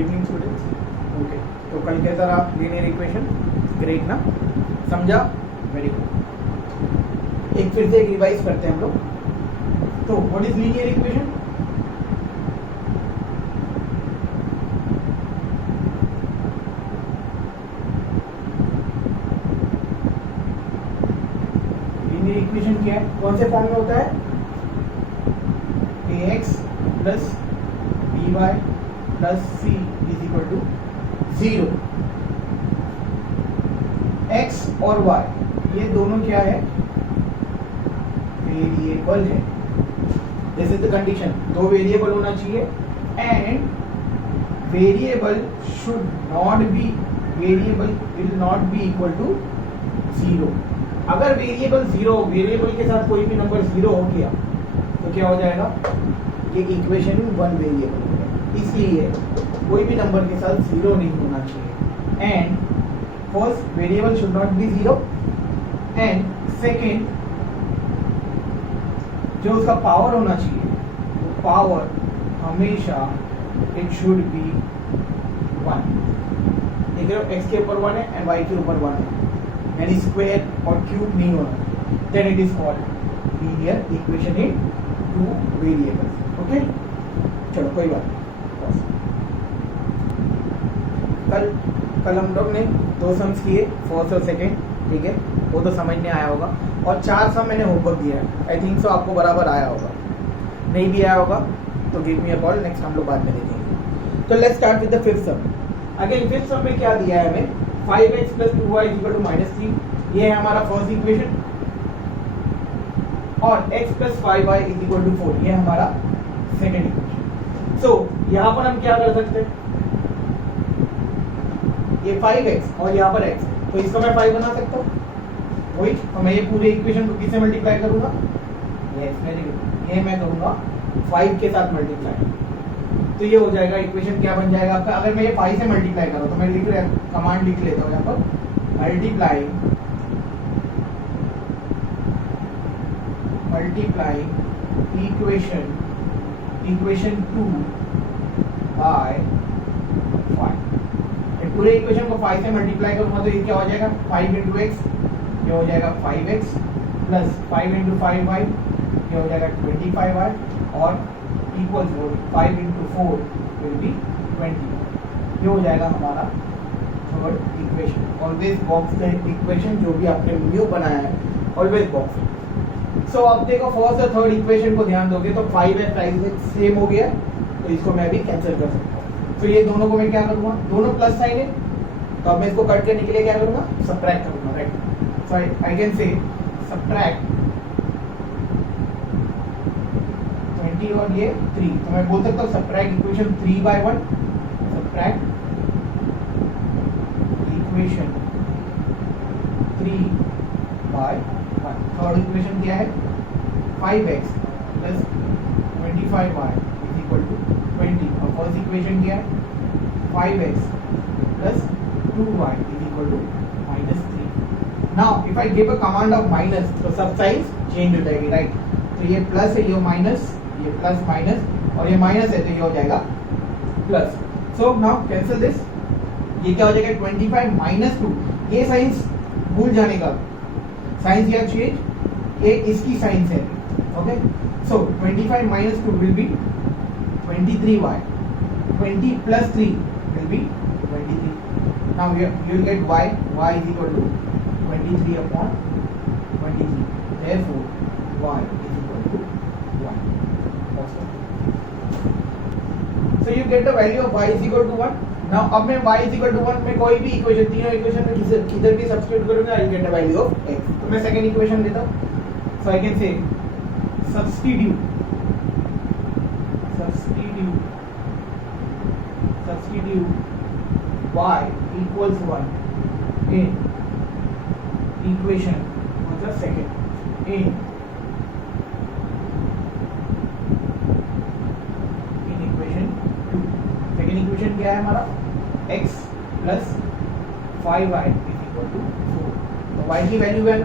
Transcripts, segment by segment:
Evening students. Okay, तो कल के तरह लीनियर इक्वेशन ग्रेट ना, समझा? Very good. एक फिर से एक रिवाइज करते हैं हम लोग। तो what is linear equation? Linear equation क्या है? कौन से फॉर्म में होता है? ax plus by plus c is equal to 0। x और y ये दोनों क्या है? वेरिएबल है। This is the condition. दो वेरिएबल होना चाहिए and variable should not be, variable will not be equal to 0। अगर वेरिएबल 0, वेरिएबल के साथ कोई भी नंबर 0 हो गया तो क्या हो जाएगा? ये इक्वेशन वन वेरिएबल है, इसलिए कोई भी नंबर के साथ 0 नहीं होना चाहिए। And first variable should not B 0 and second जो उसका पावर होना चाहिए वो पावर हमेशा इट शुड बी 1। देख रहे हो, x के ऊपर 1 है एंड y के ऊपर 1 है, यानी स्क्वायर और क्यूब नहीं होना। Then it is called linear equation in two variables. Okay, चलो कोई बात नहीं। कल हम लोग ने 2 सम्स किए, फर्स्ट और सेकेंड, ठीक है, वो तो समझ में आया होगा। और 4 सम मैंने होमवर्क दिया है, आई थिंक सो आपको बराबर आया होगा। नहीं भी आया होगा तो give me a call, next हम लोग बाद में देखेंगे। तो let's start with the fifth some. Again fifth सम में क्या दिया है हमें? 5x plus 2y equal to -3, ये है हमारा फर्स्ट इक्वेशन। और x plus 5y is equal to 4, ये हमारा सेकेंड इक्वेशन। सो यहाँ पर हम क्या कर सकते हैं? ये 5x और यहाँ पर x, तो इसको मैं 5 बना सकता हूँ। वही तो मैं ये पूरे इक्वेशन को किससे मल्टीप्लाई करूंगा? ये मैं करूंगा 5 के साथ मल्टीप्लाई, तो ये हो जाएगा इक्वेशन क्या बन जाएगा आपका? अगर मैं ये 5 से मल्टीप्लाई करूँ तो मैं लिख रहा कमांड लिख लेता हूँ यहाँ पर, मल्टीप्लाई इक्वेशन 2 बाय 5। पूरे इक्वेशन को 5 से मल्टीप्लाई करूंगा तो ये क्या हो जाएगा? 5 इंटू एक्स, ये हो जाएगा 5x प्लस 5 इंटू 5y, ये हो जाएगा 25y, और इक्वल 5 इंटू 4 विल बी 20। ये हो जाएगा हमारा third equation. Always box the equation, जो भी आपने न्यू बनाया है ऑलवेज बॉक्स। सो अब देखो फर्स्ट और थर्ड इक्वेशन को ध्यान दोगे तो 5x 5x सेम हो गया, तो इसको मैं अभी कैंसिल कर सकता हूँ। तो ये दोनों को मैं क्या करूंगा? दोनों प्लस साइन है, तो अब मैं इसको कट करने के लिए क्या करूंगा? सबट्रैक्ट करूंगा, right? So I can say subtract 20 और ये 3, तो मैं बोल सकता हूँ subtract equation 3 by 1, subtract equation 3 by 1। Third equation क्या है? 5x plus 25y is equal to 20। और फर्स्ट इक्वेशन क्या है? 5x plus 2y is equal to -3। Now if I give a command of minus तो सब साइज चेंज हो जाएगी, right? तो ये प्लस है, ये माइनस, ये प्लस माइनस, और ये माइनस है तो ये हो जाएगा plus. So now cancel this, ये क्या हो जाएगा? 25 माइनस 2। ये साइंस भूल जाने का, साइंस या चेंज, ये इसकी साइंस है, okay? So 25 minus 2 will be 23y, 20 plus 3 will be 23. Now you will get y is equal to 23 upon 23. Therefore, y is equal to 1. Awesome. So you get the value of y is equal to 1. Now अब मैं y is equal to 1 में कोई भी equation, तीनों equation में किधर भी substitute करूंगा, I will get the value of x. तो मैं सेकंड इक्वेशन लेता हूँ, so I can say substitute y equals 1 in equation for the second in equation 2। Second equation क्या है हमारा? x plus 5y is equal to 4। तो y की value है,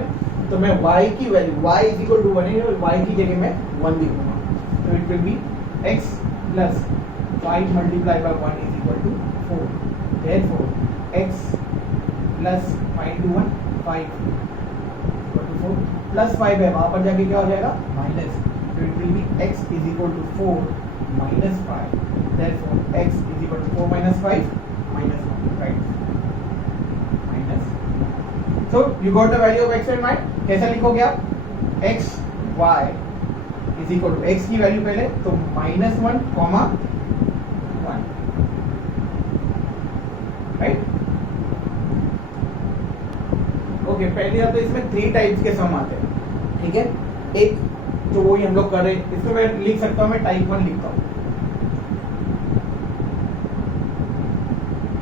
तो मैं y की value y is equal to 1 है, y की जगह मैं 1 लिखूंगा, तो it will be x plus 5 multiplied by 1 is equal to 4. Therefore x plus 5 to 1 5 equal to 4 plus 5 है, वहां पर जाके क्या हो जाएगा माइनस, तो it will be x is equal to 4 minus 5. Therefore x is equal to 4 minus 5 minus 1, right? Minus. So you got the value of x and y. कैसा लिखोगे आप? x y is equal to x की value पहले तो -1, 1, right? Okay, पहले अब तो इसमें 3 टाइप्स के सम आते हैं, ठीक है? एक तो वही हम लोग कर रहे हैं, इसमें मैं लिख सकता हूं, मैं टाइप 1 लिखता हूं,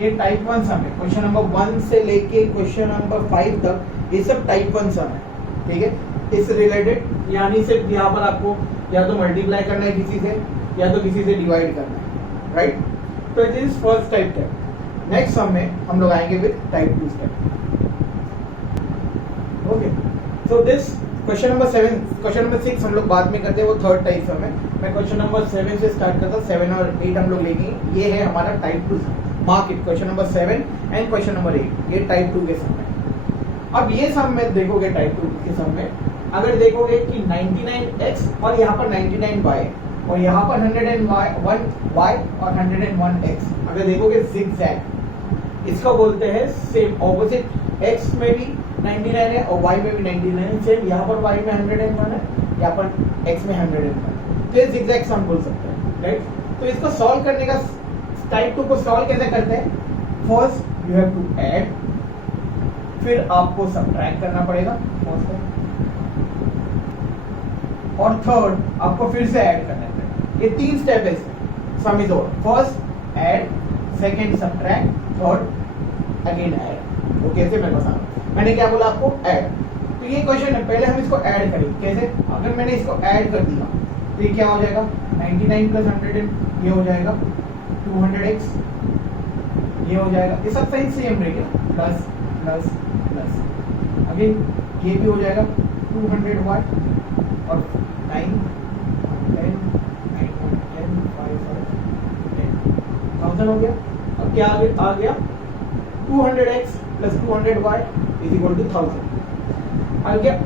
ये टाइप 1 सम है। क्वेश्चन नंबर 1 से लेके क्वेश्चन नंबर 5 तक ये सब टाइप 1 सम है, ठीक है? इस रिलेटेड यानी सिर्फ यहाँ पर आपको या तो मल्टीप्लाई करना है किसी से या तो किसी से डिवाइड करना है, राइट? तो it is first type tape. Next sum में हम लोग आएंगे with type 2 step. Okay, so this question number 7, question number 6 हम लोग बाद में करते हैं, वो थर्ड टाइप सम है। मैं क्वेश्चन नंबर 7 से स्टार्ट करता हूँ, 7 और 8 हम लोग लेंगे। ये है हमारा type 2 sum. Mark it, question number 7 and question number 8, ये टाइप 2 के सम है। अब ये सम में देखोगे, टाइप 2 के सम में अगर देखोगे कि 99x और यहाँ पर 99y और यहाँ पर 101y और 101x, अगर देखोगे zigzag, इसको बोलते हैं सेम ऑपोजिट। x में भी 99 है और y में भी 99 है, सेम यहाँ पर y में 101 है, यहाँ पर x में 101 है, तो ये zigzag सम बोल सकते हैं, राइट? तो इसको सॉल्व करने का, टाइप 2 को सॉल्व कैसे करते हैं? First you have to add, फिर आपको सब्ट्रैक्ट करना पड़ेगा, और थर्ड आपको फिर से ऐड करना है। ये 3 स्टेप है सम is over. First aid, second subtract, third again add. वो कैसे मैं बता रहा हूं, मैंने क्या बोला आपको? ऐड। तो ये क्वेश्चन है, पहले हम इसको ऐड करेंगे। कैसे? अगर मैंने इसको ऐड कर दिया तो ये क्या हो जाएगा? 99 प्लस 100, ये हो जाएगा 200x, ये हो जाएगा, ये सब साइन सेम रहेगा, प्लस प्लस प्लस, अगेन ये भी हो जाएगा 200y और 9 10 9 10 5 10 1000 हो गया। अब क्या आ गया? 200x plus 200y is equal to 1000।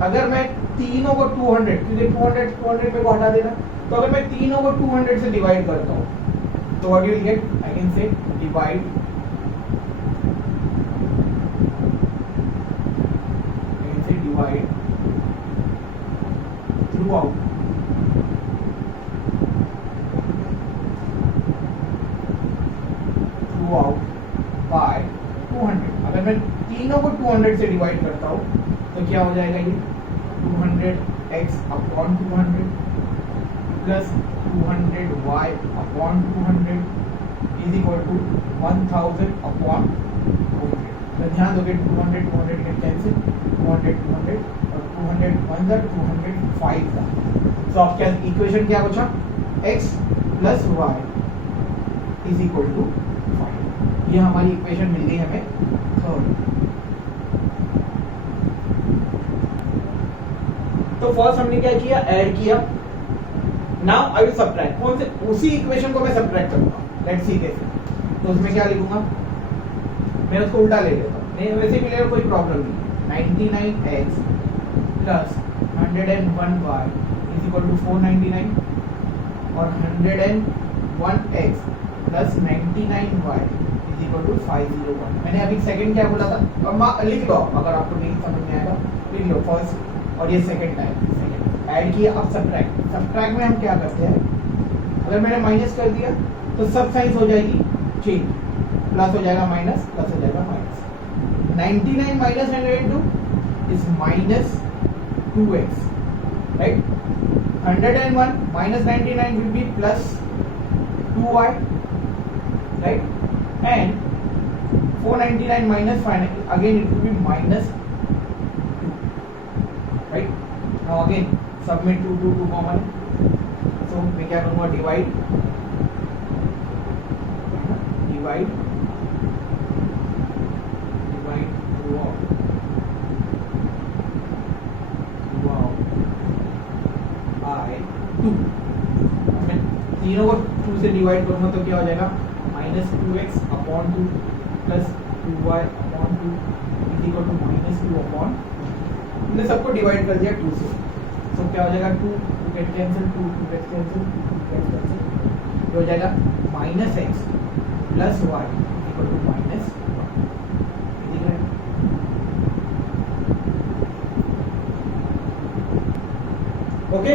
अगर मैं तीनों को 200, क्योंकि 200 पे को हटा देना, तो अगर मैं तीनों को 200 से डिवाइड करता हूँ तो what you will get? I can say divide, divide throughout, by 200। अगर मैं तीनों को 200 से डिवाइड करता हूँ तो क्या हो जाएगा? ये 200x upon 200 plus 200y upon 200 is equal to 1000 upon 200। तो ध्यान दोगे 200 200 के कैंसिल, 200 200 और 200 1 जा 205 था। तो आपका इक्वेशन क्या बचा? x plus y is equal to 5। ये हमारी इक्वेशन मिल गई हमें थर्ड। तो फर्स्ट हमने क्या किया? ऐड किया। Now I will subtract. कौन से? उसी इक्वेशन को मैं सब्ट्रैक्ट करूंगा। लेट्स सी कैसे। तो उसमें क्या लिखूंगा? मैं उसको उल्टा ले लेता हूँ, नहीं वैसे भी ले, कोई प्रॉब्लम नहीं। 99x plus 101y is equal to 499 और 101x plus 99y is equal to 501। मैंने अभी सेकंड क्या बोला था? और लिख लो, अगर आपको नहीं समझ में आएगा लिख लो फर्स्ट और ये सेकंड टाइम। सेकंड ऐड किया, अब सब्ट्रैक्ट। सब्ट्रैक्ट में हम क्या करते हैं? अगर मैंने माइनस कर दिया तो सब साइंस हो जाएगी चेंज, प्लस हो जाएगा माइनस, प्लस हो जाएगा minus. 99 minus 102 is minus 2x, right? 101 minus 99 will be plus 2y, right? And 499 minus 5, again it will be minus 2, right? Now again submit 2 common, so मैं क्या करूँगा? divide throughout by 2। मैं तीनों को 2 से डिवाइड डिवाइड करूंगा तो क्या हो जाएगा, -2x upon 2 plus 2y upon 2 is equal to -2 upon, हमने सबको डिवाइड कर दिया 2 से, तो क्या हो जाएगा 2 get cancel, 2 get cancel, 2 get cancel, हो जाएगा -x plus y equal to -1। Okay,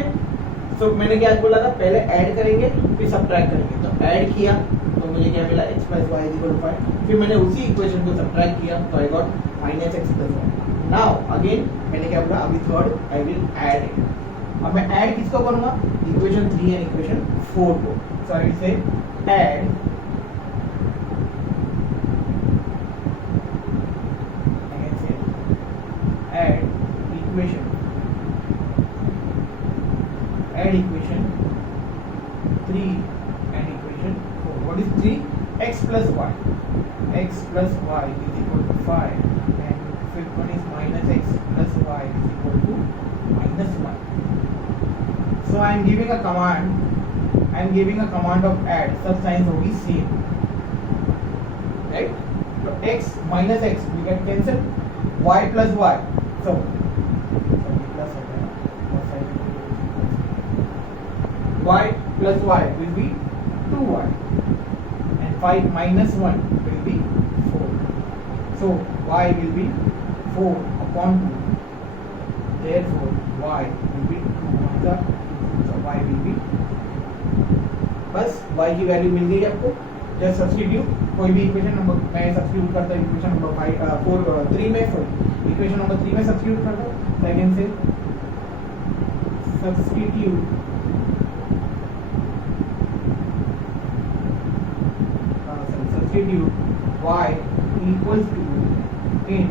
so मैंने क्या बोला था, पहले ऐड करेंगे फिर सब्ट्रैक्ट करेंगे, तो ऐड किया तो मुझे क्या मिला, x plus y is equal to 5, फिर मैंने उसी इक्वेशन को सब्ट्रैक्ट किया तो I got -x plus y. Now again मैंने क्या बोला, अभी third I will add it. अब मैं ऐड किसको करूंगा, इक्वेशन 3 एंड इक्वेशन 4 को, so I will say add equation 3 and equation 4. What is 3? X plus y. X plus y is equal to 5, and fifth one is -x plus y is equal to -1. So I am giving a command. I am giving a command of add. Sub signs will be same. Right? So x minus x we get cancel. Y plus y. So y plus y will be 2y, and 5 minus 1 will be 4. So y will be 4 upon 2. Therefore y will be 2 so y will be, बस y की value मिल गई आपको। Just substitute कोई भी equation number, मैं substitute करता हूँ equation number 3 में, सॉरी इक्वेशन नंबर 3 में सब्स्टिट्यूट करता हूँ। सेकंड से substitute y equals to in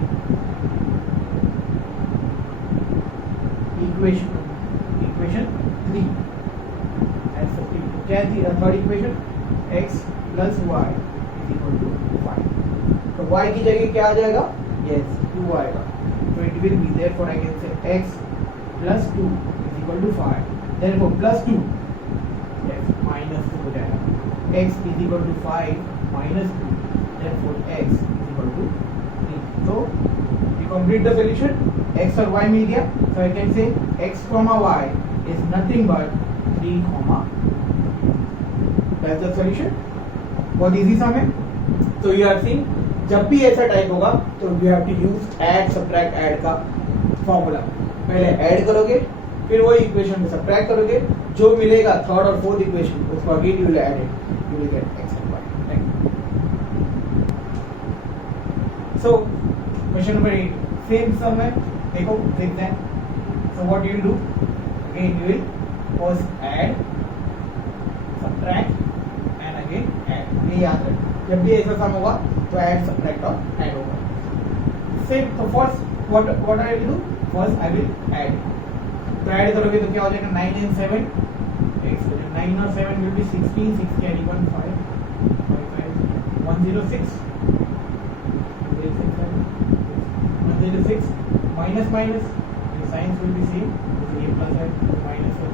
equation 3 and substitute क्या थी third equation, x plus y is equal to 5, तो y की जगह क्या आ जाएगा, yes 2 आएगा, so it will be, therefore I can say x plus 2 is equal to 5, therefore plus 2 yes minus 2 हो जाएगा, x is equal to 5 minus 2, therefore x is equal to 3. So we complete the solution, x और y मिल गया, so I can say x comma y is nothing but 3 comma, that's the solution. बहुत easy sum है। So you have seen, जब भी ऐसा type होगा तो you have to use add subtract add का फॉर्मूला, पहले ऐड करोगे फिर वो इक्वेशन में सब्ट्रैक्ट करोगे, जो मिलेगा थर्ड और फोर्थ इक्वेशन उसको again you will add it, you will get x and y. So question number 8 same sum है, देखो देखते हैं। So what you will do, again you will first add, subtract and again add, ये याद रखें, जब भी ऐसा सम होगा तो add subtract और add होगा। Same, तो first what I will do, first I will add, तो ऐड करोगे तो क्या हो जाएगा, 9 and 7 x, 9 और 7 will be 16, 6 carry 1 5 106 106 minus minus, the signs will be same, a plus है minus है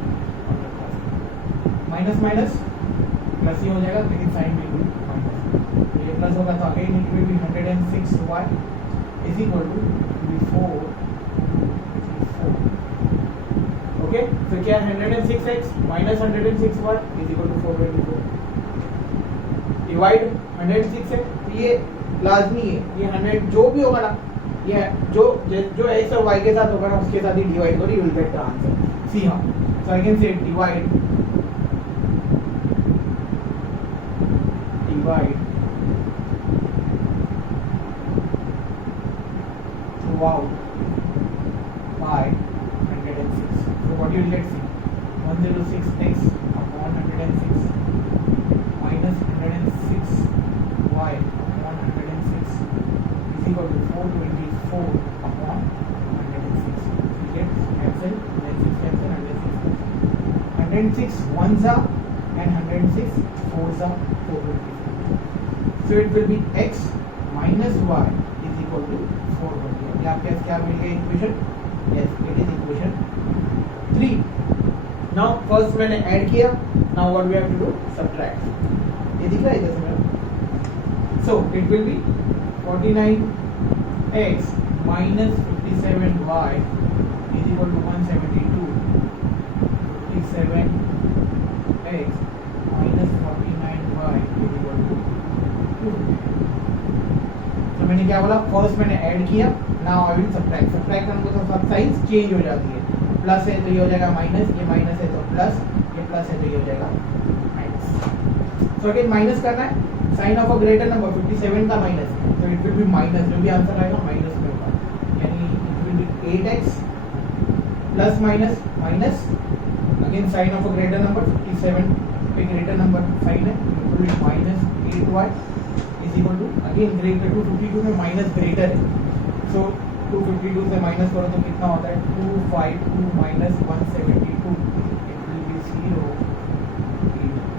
minus minus plus ही हो जाएगा, लेकिन साइन will be minus, ये प्लस होगा तो again it will be 106y is equal to 4, okay, तो क्या 106x minus 106y is equal to 424, divide 106 है तो ये लाजमी है, ये 100 जो भी होगा ना, ये जो x और y के साथ होगा ना उसके साथ ही डिवाइड करो, you will get the answer. See how, so I can say divide throughout by 106, so what you will get, see 106x upon 106 minus 106y upon 106 is equal to 424 upon 106. You get cancel, 106 cancel, 106 ones are and 106 fours are 424. So it will be x minus y is equal to 424. आपके पास क्या मिल गया equation, yes it is equation 3. Now first मैंने add किया, now what we have to do, subtract. ये दिख रहा है जैसे मेरा, so it will be 49x minus 57y is equal to 172. 57x minus 49y is equal to 2. तो मैंने क्या बोला, फर्स्ट मैंने ऐड किया, now I will subtract. Subtract करने को तो सब साइंस चेंज हो जाती है, प्लस है तो ये हो जाएगा माइनस, ये माइनस है तो प्लस, ये प्लस है तो ये हो जाएगा माइनस। सो अगेन माइनस करना है, sign of a greater number 57 का माइनस, तो इट विल बी माइनस, जो भी आंसर आएगा माइनस में होगा, यानी it will be 8x plus minus minus, again sign of a greater number 57 पे ग्रेटर नंबर साइन है, it will be minus 8y is equal to, again greater 252 में minus greater है, सो 252 से माइनस करो तो कितना होता है, 252 माइनस 172, इट विल बी 0,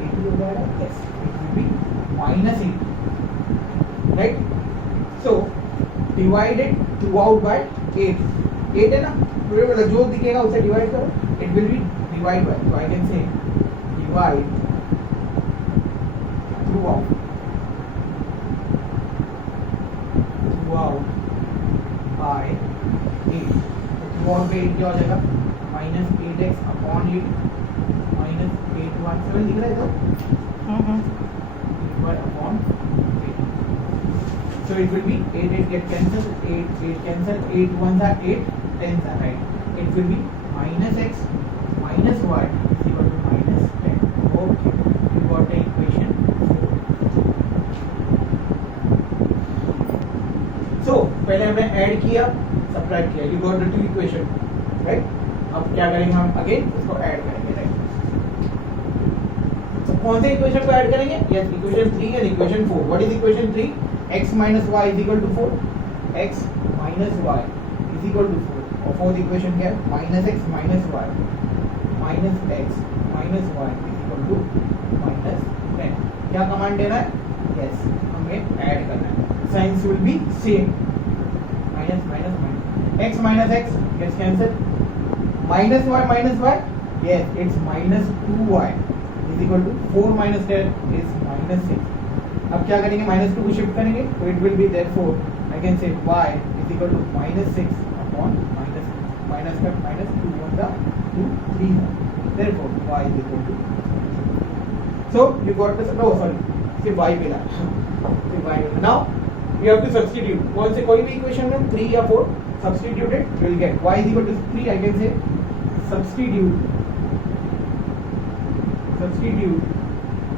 80 हो जाएगा, yes it will B minus 8, right? So divided throughout by 8 है ना, मतलब जो दिखेगा उसे डिवाइड करो, it will be divide by, so I can say divide throughout by 8, तो throughout by 8 क्या हो जाएगा, minus 8x upon 8 minus 817 दिख रहा है तो upon 8. So it will be 8 get cancelled, 8 cancel, 8 ones are 8, 10s are right. It will be minus x minus y is equal to minus 10. Okay, you got the equation 4. So पहले हमने add किया, subtract किया, you got the two equation, right? अब क्या करेंगे हम, again इसको add करेंगे, राइट? कौन से इक्वेशन को ऐड करेंगे, yes equation 3 and equation 4। What is equation 3, x minus y is equal to 4, x minus y is equal to 4, और फोर्थ इक्वेशन क्या है, minus x minus y minus x minus y is equal to minus 10। क्या command देना है, yes हमें add करना है, science will be same, minus minus minus, x minus x gets cancelled, minus y yes it's minus 2y is equal to 4 minus 10 is minus 6। अब क्या करेंगे, minus 2 को शिफ्ट करेंगे, तो it will B therefore I can say y is equal to minus 6 upon minus 6, minus का minus 2 1 का 2 3 है, therefore y is equal to, so you got this, no sorry सिर्फ y मिला, सिर्फ y मिला। now you have to substitute, कौन से कोई भी इक्वेशन में 3 या 4 substituted you will get y is equal to 3, I can say substitute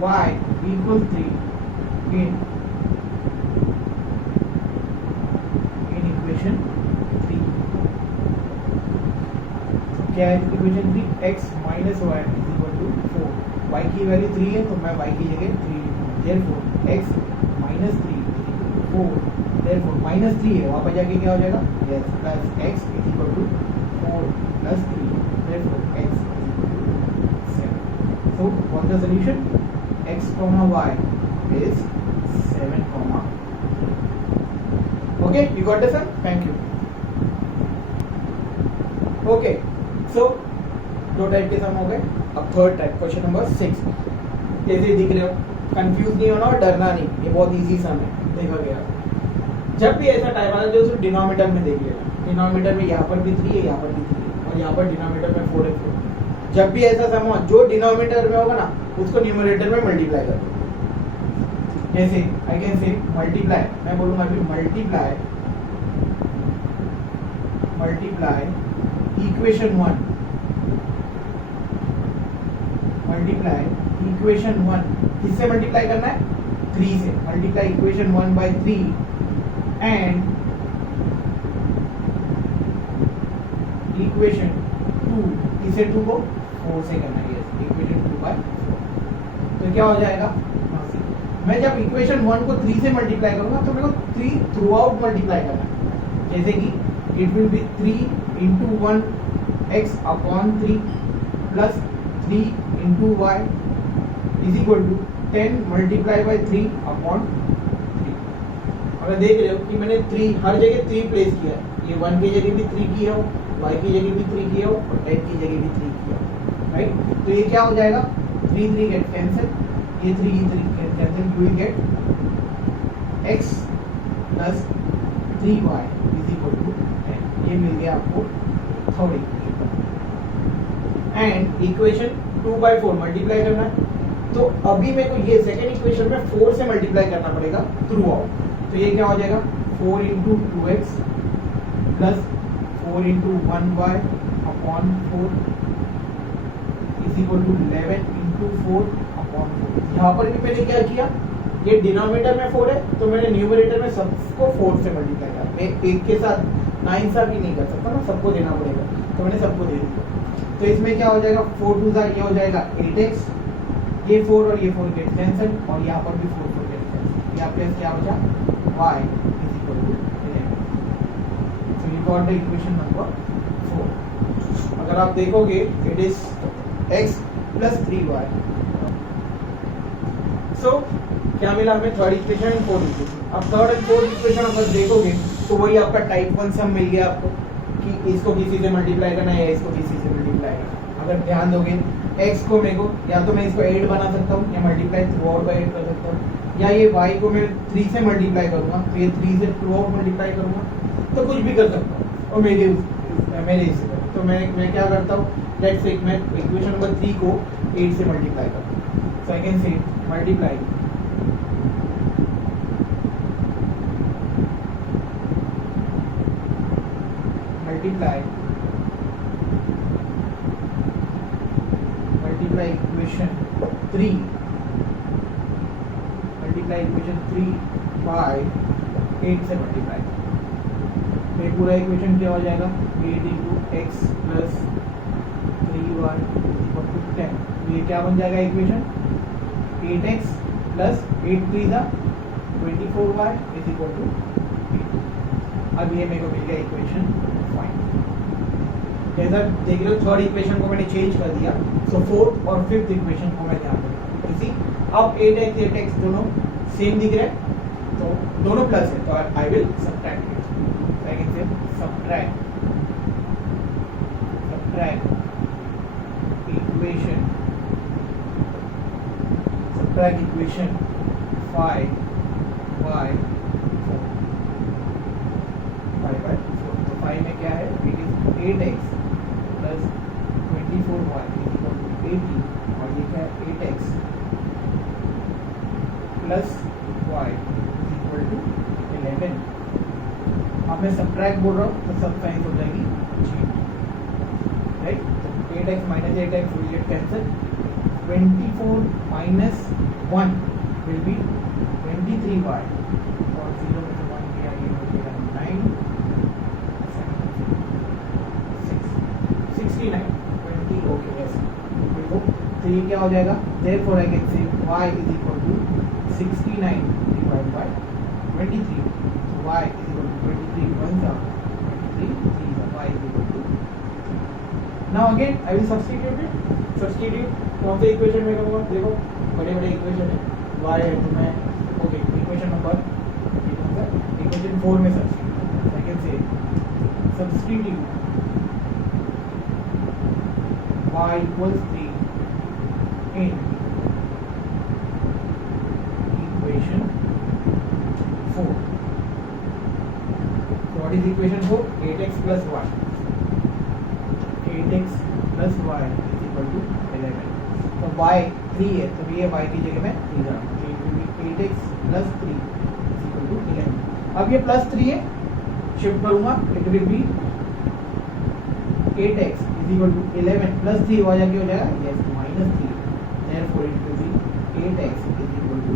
y equals 3 in equation 3। क्या है equation 3, x minus y is equal to 4, y की वैल्यू 3 है तो मैं y की जगह 3 लिखूंगा, therefore x minus 3 is equal to 4, therefore minus 3 है वहाँ पर जाके क्या हो जाएगा, yes plus x is equal to 4 plus 3, therefore x is equal to 7। so what the solution, x comma y is 7 comma 3। okay you got this one, thank you। okay so दो type के सम हो गए, अब third type question number 6। जैसे दिख रहे हो, confuse नहीं होना और डरना नहीं, ये बहुत इजी सम है, देखा गया। जब भी ऐसा टाइप आता है जो सिर्फ डिनोमिनेटर में देख लेना, डिनोमिनेटर में यहाँ पर भी 3 है, यहाँ पर भी 3 है, और यहाँ पर डिनोमिनेटर में 4 है 4। जब भी ऐसा सम हो जो डिनोमिनेटर में होगा ना, उसको न्यूमरेटर में मल्टीप्लाई कर दो। जैसे आई कैन से मल्टीप्लाई, मैं बोलूंगा अभी मल्टीप्लाई इक्वेशन 1, मल्टीप्लाई इक्वेशन 1 किससे मल्टीप्लाई करना है, 3 से, multiply equation 1 by 3 and equation 2 किसे 2 को 4 से करना है, इक्वेशन 2 by 4। तो क्या हो जाएगा, मैं जब इक्वेशन 1 को 3 से मल्टीप्लाई करूंगा तो मेरे को 3 थ्रू आउट मल्टीप्लाई करना है। जैसे कि it will B 3 into 1 x upon 3 plus 3 into y is equal to 10 multiplied by 3 upon 3। अगर देख रहे हो कि मैंने 3 हर जगह 3 प्लेस किया, ये 1 की जगह भी 3 किया हो, y की जगह भी 3 किया हो और 10 की जगह भी 3 किया हो। राइट। तो ये क्या हो जाएगा, 3 3 गेट कैंसिल, ये 3 3 get cancel, you will get x plus 3y is equal to 10। ये मिल गया आपको third equation. And equation 2/4 multiply करना है, तो अभी मेरे को ये सेकेंड इक्वेशन में 4 से मल्टीप्लाई करना पड़ेगा थ्रू आउट। तो ये क्या हो जाएगा, 4 into 2x plus 4 into 1y upon 4 is equal to 11 into 4 upon 4। यहाँ पर भी मैंने क्या किया, ये डिनोमिनेटर में 4 है तो मैंने न्यूमरेटर में सबको 4 से मल्टीप्लाई किया। मैं एक के साथ नाइंसाफी नहीं कर सकता ना, सबको देना पड़ेगा, तो मैंने सबको दे दिया। तो इसमें क्या हो जाएगा, 4 2 ये हो जाएगा 8x, ये 4 और ये 4 गेट कैंसिल, और यहाँ पर भी 4 4 गेट कैंसिल, यहाँ प्लस क्या बचा y is equal to 11। So you got the equation number 4। अगर आप देखोगे it is x plus 3y। सो क्या मिला हमें, third equation and fourth equation. अब थर्ड एंड फोर्थ इक्वेशन अगर देखोगे तो वही आपका टाइप 1 सम मिल गया आपको, कि इसको किसी से मल्टीप्लाई करना है या इसको किसी से मल्टीप्लाई करना है। अगर ध्यान दोगे x को मेरे को या तो मैं इसको 8 बना सकता हूँ या मल्टीप्लाई थ्रू आउट बाई 8 कर सकता हूँ, या ये y को मैं 3 से मल्टीप्लाई करूँगा तो ये 3 से थ्रू आउट मल्टीप्लाई करूँगा, तो कुछ भी कर सकता हूँ। और मेरे इससे तो मैं क्या करता हूँ, लेट्स से मैं इक्वेशन नंबर 3 को 8 से मल्टीप्लाई करता हूँ। So I can say multiply equation 3 by 8 से मल्टीप्लाई। तो ये पूरा इक्वेशन क्या हो जाएगा, 8 into x plus 3y equal to 10। तो ये क्या बन जाएगा equation, 8x plus 8 3 24y is equal to 8। अब ये मेरे को मिल गया इक्वेशन 5। जैसा देख रहे हो थर्ड इक्वेशन को मैंने चेंज कर दिया, सो फोर्थ और फिफ्थ इक्वेशन को मैं ध्यान रखूँ। इसी अब 8x दोनों सेम दिख रहे हैं, तो दोनों प्लस है, तो I will subtract it. I can say subtract equation 5/4 तो 5 में क्या है, it is 8x plus 24y equal to 80, और ये क्या है 8x plus y equal to 11। अब मैं सब्ट्रैक्ट बोल रहा हूँ तो सब साइंस हो जाएगी चेंज, राइट। तो 8x minus 8x will get cancel, 24 minus 1 will be 23y, और 0 में 1 किया ये हो गया 9 69 20 ओके यस। देखो तो ये क्या हो जाएगा, therefore I can say y is equal to 69 divide by 23, y is equal to 23 1 जा 23 3 जा, y is equal to. Now again I will substitute कौन से इक्वेशन में करूँगा, देखो बड़े बड़े इक्वेशन है, y है तो मैं ओके इक्वेशन नंबर इक्वेशन 4 में सब्स्टिट्यूट, आई कैन से substitute y equals 3 in equation 4. So what is equation 4? 8x plus y. 8x plus y is equal to 11. तो y 3 है, तो ये y की जगह में 3 रखा, तो it will be 8x plus 3 is equal to 11. अब ये प्लस 3 है, शिफ्ट करूंगा, it will be 8x is equal to 11 plus 3 हो जाएगा yes minus 3, therefore it will be 8x is equal to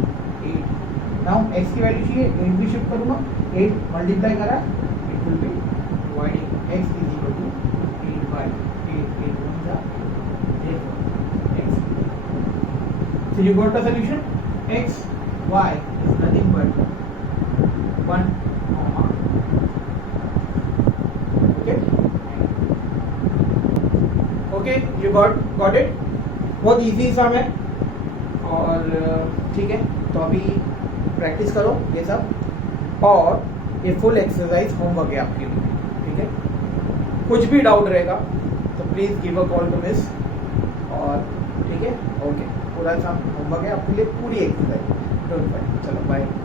8. now x की वैल्यू चाहिए, 8 भी shift करूंगा, 8 मल्टीप्लाई करा, it will be dividing x is equal to 8 by 8 1 जा, therefore x. So you got the solution, x y is nothing but 1, okay you got it. बहुत easy सम है और ठीक है, तो अभी प्रैक्टिस करो ये सब, और ये फुल एक्सरसाइज होमवर्क है आपके लिए, ठीक है। कुछ भी डाउट रहेगा तो please give a call to miss, और ठीक है, ओके, पूरा सा होमवर्क है आपके लिए, पूरी एक्सरसाइज, डोंट वरी, चलो बाय।